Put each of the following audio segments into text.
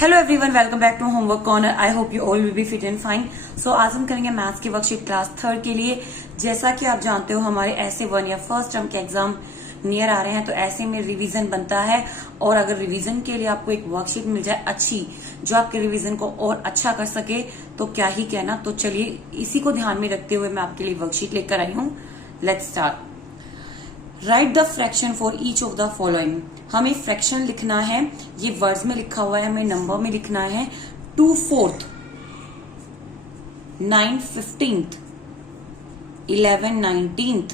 Hello everyone, welcome back to homework corner. I hope you all will be fit and fine. So आज हम करेंगे maths की worksheet class 3 के लिए। जैसा कि आप जानते हो हमारे ऐसे 1 या फर्स्ट टर्म के एग्जाम नियर आ रहे हैं, तो ऐसे में रिवीजन बनता है। और अगर रिवीजन के लिए आपको एक वर्कशीट मिल जाए अच्छी, जो आपके रिवीजन को और अच्छा कर सके, तो क्या ही कहना। तो चलिए इसी को ध्यान में रखते हुए मैं आपके लिए वर्कशीट लेकर आई हूँ। Let's start. Right the fraction for each of the following. हमें फ्रैक्शन लिखना है, ये वर्ड्स में लिखा हुआ है, हमें नंबर में लिखना है। 2/4, 9/15, 11/19,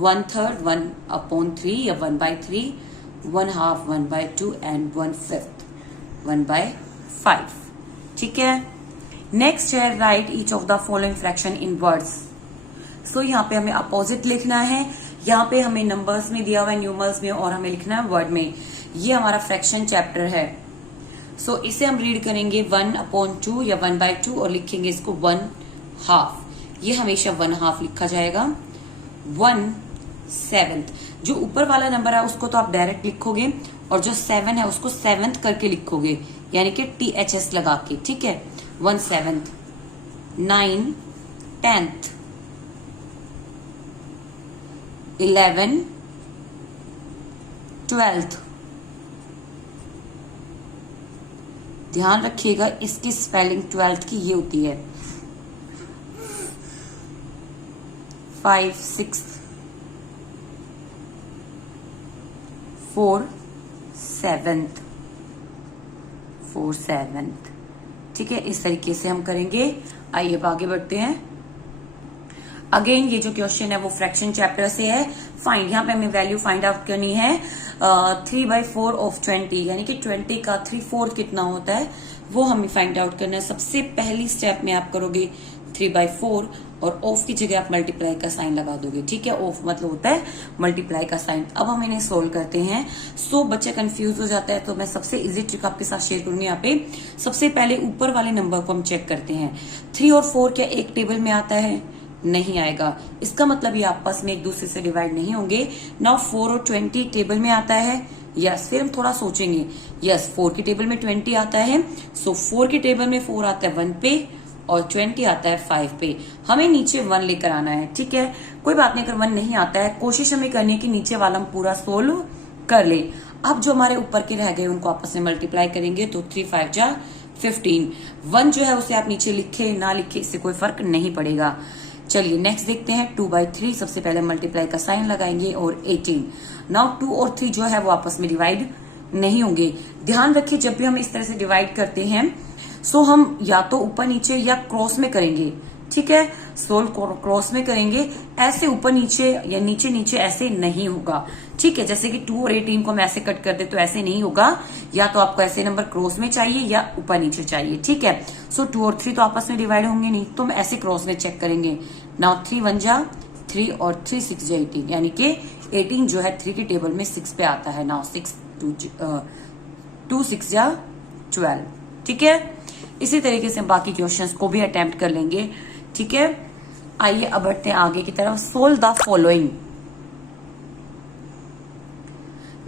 1/3, 1/3 या 1/3, 1/2, 1/2 एंड 1/5, 1/5। ठीक है। नेक्स्ट है write each of the following fraction in words. So यहाँ पे हमें अपोजिट लिखना है। यहाँ पे हमें नंबर्स में दिया हुआ है, न्यूमर्स में, और हमें लिखना है वर्ड में। ये हमारा फ्रैक्शन चैप्टर है। सो इसे हम रीड करेंगे 1/2 या 1/2 और लिखेंगे इसको 1/2। ये हमेशा 1/2 लिखा जाएगा। 1/7। जो ऊपर वाला नंबर है उसको तो आप डायरेक्ट लिखोगे, और जो 7 है उसको 7th करके लिखोगे, यानी कि THS लगा के। ठीक है। 1/7, 9 10th, 11 12th। ध्यान रखिएगा इसकी स्पेलिंग 12th की ये होती है। 5 6 4 7th, 4 7th। ठीक है, इस तरीके से हम करेंगे। आइए अब आगे बढ़ते हैं। अगेन ये जो क्वेश्चन है वो फ्रैक्शन चैप्टर से है। फाइंड, यहाँ पे हमें वैल्यू फाइंड आउट करनी है 3/4 ऑफ 20, यानी कि 20 का 3/4 कितना होता है वो हमें फाइंड आउट करना है। सबसे पहली स्टेप में आप करोगे 3/4 और ऑफ की जगह आप मल्टीप्लाई का साइन लगा दोगे। ठीक है, ऑफ मतलब होता है मल्टीप्लाई का साइन। अब हम इन्हें सोल्व करते हैं। सो बच्चे कंफ्यूज हो जाता है, तो मैं सबसे इजी ट्रिक आपके साथ शेयर करूंगी यहाँ पे। सबसे पहले ऊपर वाले नंबर को हम चेक करते हैं। 3 और 4 क्या एक टेबल में आता है? नहीं आएगा। इसका मतलब ये आपस में एक दूसरे से डिवाइड नहीं होंगे। नाउ 4 और 20 टेबल में आता है। यस, फिर हम थोड़ा सोचेंगे। यस, 4 की टेबल में 20 आता है। सो 4 की टेबल में 4 आता है 1 पे और 20 आता है 5 पे। हमें नीचे 1 लेकर आना है। ठीक है, कोई बात नहीं, अगर 1 नहीं आता है कोशिश हमें करनी है कि नीचे वाला हम पूरा सोल्व कर ले। अब जो हमारे ऊपर के रह गए उनको आपस में मल्टीप्लाई करेंगे, तो 3 5 जा 15। 1 जो है उसे आप नीचे लिखे ना लिखे इससे कोई फर्क नहीं पड़ेगा। चलिए नेक्स्ट देखते हैं। 2/3, सबसे पहले मल्टीप्लाई का साइन लगाएंगे और 18। नाउ 2 और 3 जो है वो आपस में डिवाइड नहीं होंगे। ध्यान रखिए जब भी हम इस तरह से डिवाइड करते हैं सो हम या तो ऊपर नीचे या क्रॉस में करेंगे। ठीक है, सोल्व क्रॉस में करेंगे। ऐसे ऊपर नीचे या नीचे नीचे ऐसे नहीं होगा। ठीक है, जैसे कि 2 और 18 को हम ऐसे कट कर दे तो ऐसे नहीं होगा। या तो आपको ऐसे नंबर क्रॉस में चाहिए या ऊपर नीचे चाहिए। ठीक है, सो 2 और 3 तो आपस में डिवाइड होंगे नहीं, तो हम ऐसे क्रॉस में चेक करेंगे। नाउ 3 1 जा 3 और 3 6 जा 18, यानी कि 18 जो है 3 की टेबल में 6 पे आता है। नाउ 2 6 जा 12। ठीक है, इसी तरीके से बाकी क्वेश्चंस को भी अटेम्प्ट कर लेंगे। ठीक है, आइए अब बढ़ते हैं आगे की तरफ। Solve the following.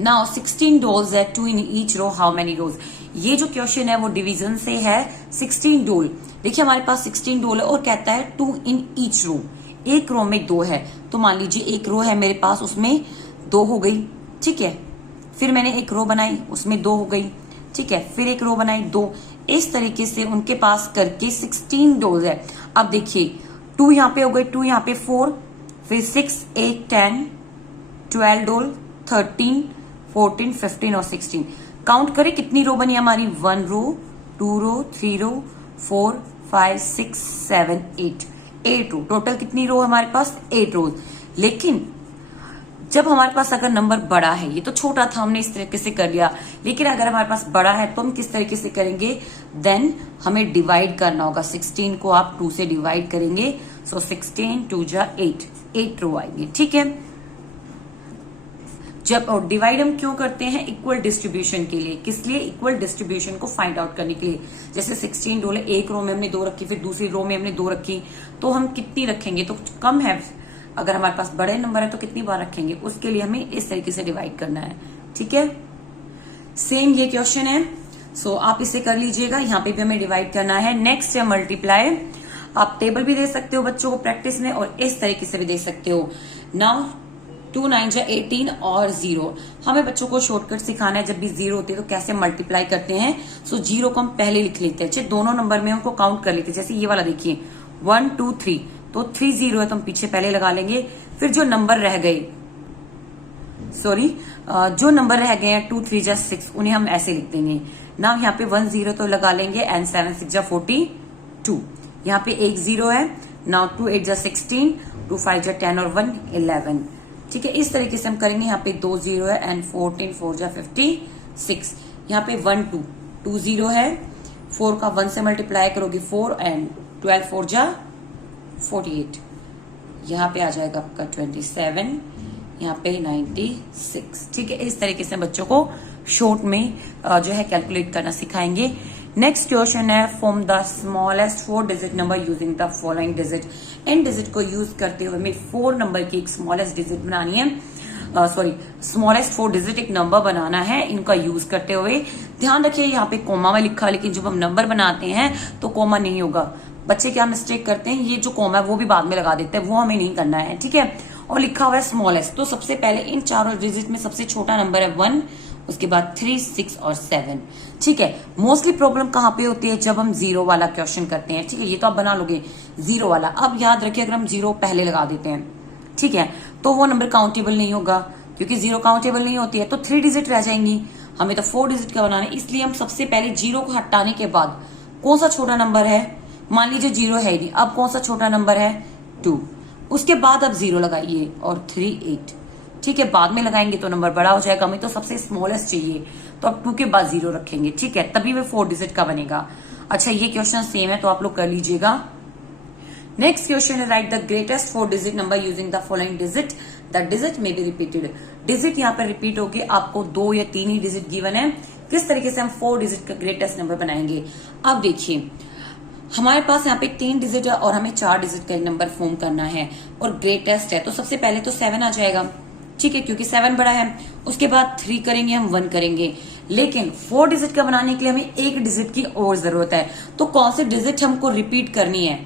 Now 16 dolls है, 2 in each row, how many rows. ये जो क्वेश्चन है वो डिवीजन से है। 16 डॉल, देखिए हमारे पास 16 डॉल है और कहता है 2 इन ईच रो, एक रो में 2 है। तो मान लीजिए एक रो है मेरे पास, उसमें 2 हो गई। ठीक है, फिर मैंने एक रो बनाई उसमें 2 हो गई। ठीक है, फिर एक रो बनाई 2। इस तरीके से उनके पास करके 16 डॉल्स है। अब देखिए 2 यहाँ पे हो गई, 2 यहाँ पे 4, फिर 6 8 10 12 डॉल, 13 14 15 और 16। काउंट करें कितनी रो बनी हमारी। 1 रो 2 रो 3 रो 4 5 6 7 8 रो। टोटल कितनी रो हमारे पास? 8 रोज। लेकिन जब हमारे पास अगर नंबर बड़ा है, ये तो छोटा था हमने इस तरीके से कर लिया, लेकिन अगर हमारे पास बड़ा है तो हम किस तरीके से करेंगे? देन हमें डिवाइड करना होगा। 16 को आप 2 से डिवाइड करेंगे। सो 16 2 जा 8 रो आएंगे। ठीक है, जब और डिवाइड हम क्यों करते हैं? इक्वल डिस्ट्रीब्यूशन के लिए। किस लिए? इक्वल डिस्ट्रीब्यूशन को फाइंड आउट करने के लिए। जैसे 16 डॉलर एक रो में हमने 2 रखी, फिर दूसरी रो में हमने 2 रखी, तो हम कितनी रखेंगे? तो कम है। अगर हमारे पास बड़े नंबर है तो कितनी बार रखेंगे, उसके लिए हमें इस तरीके से डिवाइड करना है। ठीक है, सेम ये क्वेश्चन है। सो आप इसे कर लीजिएगा। यहाँ पे भी हमें डिवाइड करना है। नेक्स्ट है मल्टीप्लाई। आप टेबल भी दे सकते हो बच्चों को प्रैक्टिस में और इस तरीके से भी दे सकते हो। नाउ 2 9 जा 18 और 0। हमें बच्चों को शॉर्टकट सिखाना है, जब भी 0 होते हैं तो कैसे मल्टीप्लाई करते हैं। सो 0 को हम पहले लिख लेते हैं, चाहे दोनों नंबर में हमको काउंट कर लेते हैं। जैसे ये वाला देखिए 1 2 3, तो 3 0 है तो हम पीछे पहले लगा लेंगे। फिर जो नंबर रह गए, जो नंबर रह गए हैं 2 3 जा 6, उन्हें हम ऐसे लिख देंगे। ना यहाँ पे 1 0 तो लगा लेंगे एंड 7 6 जा 42। यहाँ पे 1 0 है। नाउ 2 8 जा 16, 2 5 जा 10 और 1 11। ठीक है, इस तरीके से हम करेंगे। यहाँ पे 2 0 है एंड 14 4 जा 56। यहाँ पे 1 2 2 0 है। 4 का 1 से मल्टीप्लाई करोगे 4 एंड 12 4 जा 48। यहाँ पे आ जाएगा आपका 27, यहाँ पे 96। ठीक है, इस तरीके से बच्चों को शॉर्ट में जो है कैलकुलेट करना सिखाएंगे। नेक्स्ट क्वेश्चन है form the smallest 4 digit number using the following digit. In digit को यूज करते हुए हमें 4 नंबर की एक स्मॉलेस्ट डिजिट बनानी है। स्मॉलेस्ट 4 डिजिट एक नंबर बनाना है इनका यूज करते हुए। ध्यान रखिए यहाँ पे कोमा में लिखा है, लेकिन जब हम नंबर बनाते हैं तो कोमा नहीं होगा। बच्चे क्या मिस्टेक करते हैं, ये जो कोमा है वो भी बाद में लगा देते हैं, वो हमें नहीं करना है। ठीक है, और लिखा हुआ है स्मॉलेस्ट, तो सबसे पहले इन चारों डिजिट में सबसे छोटा नंबर है 1, उसके बाद 3 6 और 7। ठीक है, मोस्टली प्रॉब्लम कहाँ पे होती है, जब हम 0 वाला क्वेश्चन करते हैं। ठीक है, ये तो आप बना लोगे 0 वाला। अब याद रखिए अगर हम 0 पहले लगा देते हैं, ठीक है, तो वो नंबर काउंटेबल नहीं होगा, क्योंकि 0 काउंटेबल नहीं होती है तो 3 डिजिट रह जाएंगी। हमें तो 4 डिजिट का बनाना है, इसलिए हम सबसे पहले 0 को हटाने के बाद कौन सा छोटा नंबर है, मान लीजिए 0 है नहीं, अब कौन सा छोटा नंबर है 2, उसके बाद अब 0 लगाइए और 3 8। ठीक है, बाद में लगाएंगे तो नंबर बड़ा हो जाएगा, हमें तो सबसे स्मॉलेस्ट चाहिए, तो अब 2 के बाद 0 रखेंगे। ठीक है, तभी वो 4 डिजिट का बनेगा। अच्छा, ये क्वेश्चन सेम है तो आप लोग कर लीजिएगा। नेक्स्ट क्वेश्चन है right the greatest 4 digit number using the following digit. The digit में बी रिपीटेड। डिजिट यहाँ पर रिपीट होगी, आपको 2 या 3 ही डिजिट गिवन है। किस तरीके से हम 4 डिजिट का ग्रेटेस्ट नंबर बनाएंगे। अब देखिए हमारे पास यहाँ पे 3 डिजिट है और हमें 4 डिजिट का नंबर फॉर्म करना है और ग्रेटेस्ट है, तो सबसे पहले तो 7 आ जाएगा। ठीक है, क्योंकि 7 बड़ा है। उसके बाद 3 करेंगे, हम 1 करेंगे, लेकिन 4 डिजिट का बनाने के लिए हमें एक डिजिट की और जरूरत है। तो कौन से डिजिट हमको रिपीट करनी है,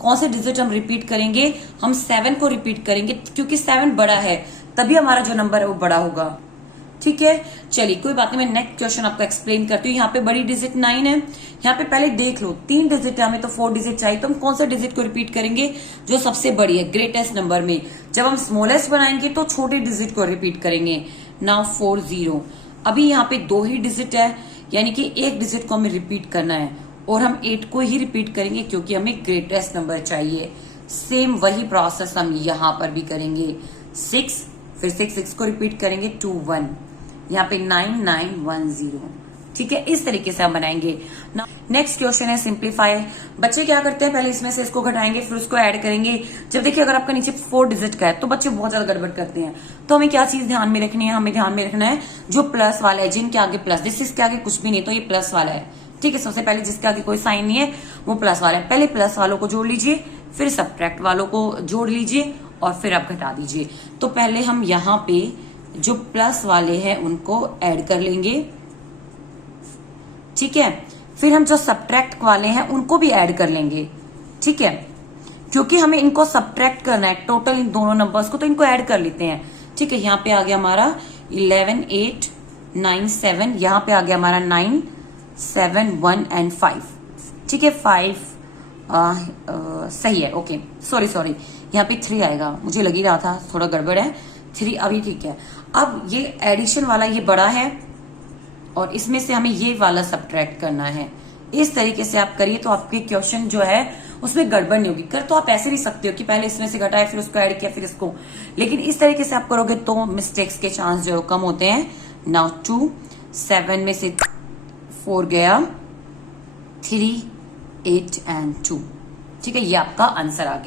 कौन से डिजिट हम रिपीट करेंगे, हम 7 को रिपीट करेंगे, क्योंकि 7 बड़ा है, तभी हमारा जो नंबर है वो बड़ा होगा। ठीक है, चलिए कोई बात नहीं, मैं नेक्स्ट क्वेश्चन आपको एक्सप्लेन करती हूँ। यहाँ पे बड़ी डिजिट 9 है। यहाँ पे पहले देख लो 3 डिजिट है, हमें तो 4 डिजिट चाहिए, तो हम कौन सा डिजिट को रिपीट करेंगे, जो सबसे बड़ी है ग्रेटेस्ट नंबर में। जब हम स्मॉलेस्ट बनाएंगे तो छोटे डिजिट को रिपीट करेंगे। नाउ 4 0। अभी यहाँ पे 2 ही डिजिट है, यानी कि एक डिजिट को हमें रिपीट करना है और हम 8 को ही रिपीट करेंगे, क्योंकि हमें ग्रेटेस्ट नंबर चाहिए। सेम वही प्रोसेस हम यहाँ पर भी करेंगे। 6, फिर 6 को रिपीट करेंगे, 2 1, यहाँ पे 9 9 1 0। ठीक है, इस तरीके से हम बनाएंगे। नेक्स्ट क्वेश्चन है सिंप्लीफाई। बच्चे क्या करते हैं, पहले इसमें से इसको घटाएंगे फिर उसको ऐड करेंगे। जब देखिए अगर आपका नीचे 4 डिजिट का है तो बच्चे बहुत ज्यादा गड़बड़ करते हैं। तो हमें क्या चीज ध्यान में रखनी है, हमें ध्यान में रखना है जो प्लस वाला है, जिनके आगे प्लस, जिसके आगे कुछ भी नहीं तो ये प्लस वाला है। ठीक है, सबसे पहले जिसके आगे कोई साइन नहीं है वो प्लस वाला है। पहले प्लस वालों को जोड़ लीजिए, फिर सब्ट्रैक्ट वालों को जोड़ लीजिए और फिर आप घटा दीजिए। तो पहले हम यहाँ पे जो प्लस वाले हैं उनको ऐड कर लेंगे। ठीक है, फिर हम जो सब्ट्रैक्ट वाले हैं उनको भी ऐड कर लेंगे। ठीक है, क्योंकि हमें इनको सब्ट्रैक्ट करना है टोटल इन दोनों नंबर्स को, तो इनको ऐड कर लेते हैं। ठीक है, यहाँ पे आ गया हमारा 11 8 9 7, यहाँ पे आ गया हमारा 9 7 1 एंड 5। ठीक है, 5 सही है। ओके, सॉरी यहाँ पे 3 आएगा, मुझे लग ही रहा था थोड़ा गड़बड़ है। 3 अभी ठीक है। अब ये एडिशन वाला ये बड़ा है और इसमें से हमें ये वाला सब्ट्रैक्ट करना है। इस तरीके से आप करिए तो आपके क्वेश्चन जो है उसमें गड़बड़ नहीं होगी। कर तो आप ऐसे भी सकते हो कि पहले इसमें से घटाए फिर उसको ऐड किया फिर इसको, लेकिन इस तरीके से आप करोगे तो मिस्टेक्स के चांस जो कम होते हैं। नाउ 2 7 में से 4 गया, 3 8 एंड 2। ठीक है, ये आपका आंसर आ गया।